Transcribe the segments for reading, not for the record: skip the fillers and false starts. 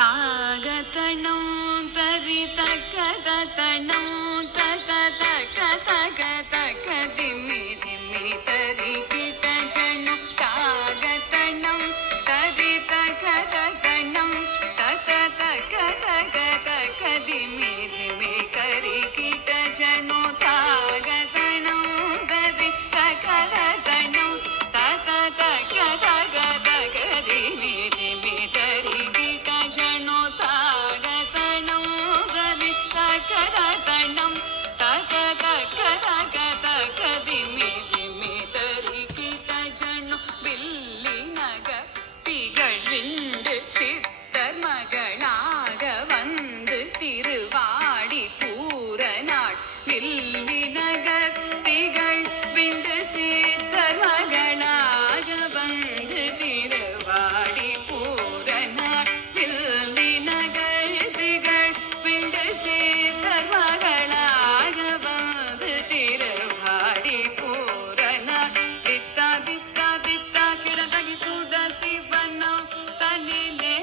ತಾಗತಣಂ ತರಿತಕತಣಂ ತತತಕತಕತಕ ದಿಮ್ಮಿ ದಿಮ್ಮಿ ತರಿ ಕಿಟ ಜನು ತಾಗತಣಂ ತರಿತಕತಣಂ ತತತಕತಕತಕ ದಿಮ್ಮಿ ದಿಮ್ಮಿ ಕರಿ ಕಿಟ ಜನು ತಾಗತಣಂ ತರಿತಕತಣಂ ತತತಕತಕತಕ ದಿಮ್ಮಿ ದಿಮ್ಮಿ ತರಿ ಕಿಟ ಜನು ತಾಗತಣಂ ತರಿತಕತಣಂ ತತತಕತಕತಕ ದಿಮ್ಮಿ ದಿಮ್ಮಿ ತರಿ ಕಿಟ ಜನು வில்லினக திகழ் விண்டு சித்தர் மகளாக வந்து திருவாடி பூரநாள் வில்லினகர் திகழ் விண்டு சித்தர் மகளாக வந்து திருவாடி பூரநாள் வில்லினகர் திகழ் விண்டு சித்தர் மகளாக வந்து திருவாடி பூரநாள் தித்தா தித்தா தித்தா கிடதகி துளசி வனம் தனிலே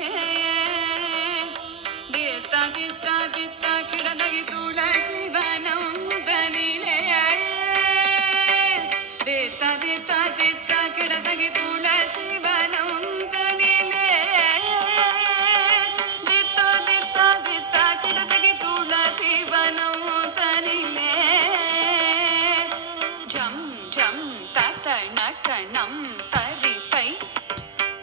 தித்தா தித்தா தித்தா கிடதகி துளசி வனம் தனிலே தித்தா தித்தா தித்தா கிடதகி துளசி வனம் தனிலே தித்தா தித்தா தித்தா கிடதகி துளசி வனம் தனிலே ஜம் ஜம் தத்தண கணம் தரிதை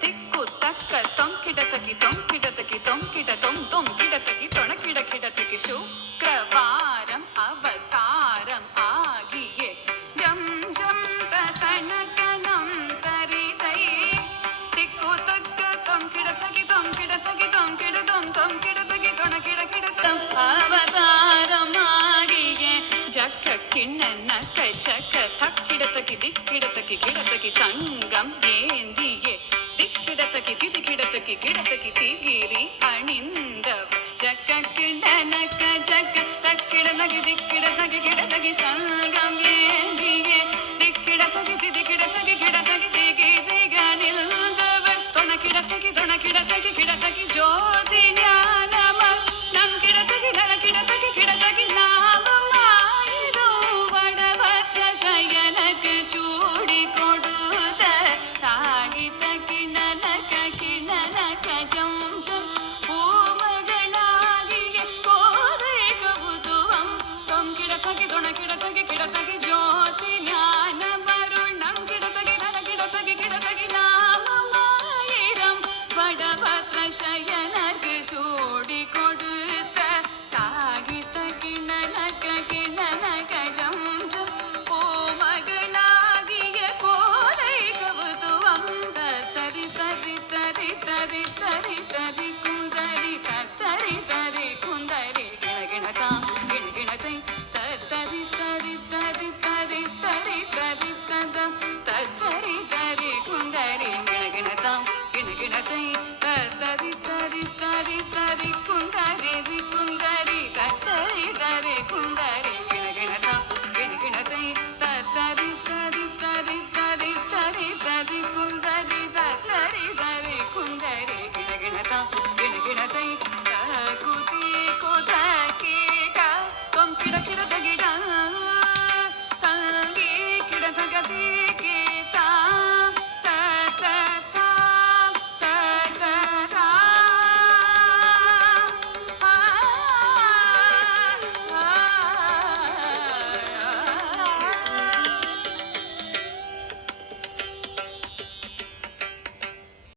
திக்கு தக்க தொம் கிடதகி தொம் கிடதகி தொம் கிட தொம் தொம் கிடதகி தொண கிட கிடதகி சுக்ரவாரம் அவதாரம் ஆகியே ஜம் ஜம் தத்தண கணம் தரிதை திக்கு தக்க தொம் கிடதகி தொம் கிடதகி தொம் கிட தொம் தொம் கிடதகி தொண கிட கிட தொம் அவதாரம் ஆகியே ஜக்க கிண்ணன கச்சக்க தக்கிடதகி திக்கிடதகி கிடதகி சங்கம் ஏந்தியே திக்கிடதகி திதிக்கிடதகி கிடதகி திகிரி அணிந்தவ ஜக்க கிண்ணனக்க ஜக்க தக்கிடதகி திக்கிடதகி கிடதகி சங்கம் ஏந்தியே திக்கிடதகி திதிக்கிடதகி கிடதகி திகிரி அணிந்தவர் தொணக்கிடதகி தொணக்கிடதகி கிடதகி ஜோதி ஞானமர் நம் கிடதகி நல கிடதகி கிடதகி நாமம் எனக்கு சூடி கொடுத்த தாகித்த கிணனக கிணனக ஜம் ஜம் பூமகளாகிய கோதை கவுதுவம் தொம் கிடதகி தொண கிடதகி கிடதகி ஜோதி ஞான மருணம் கிடதகி நல கிடதகி கிடதகி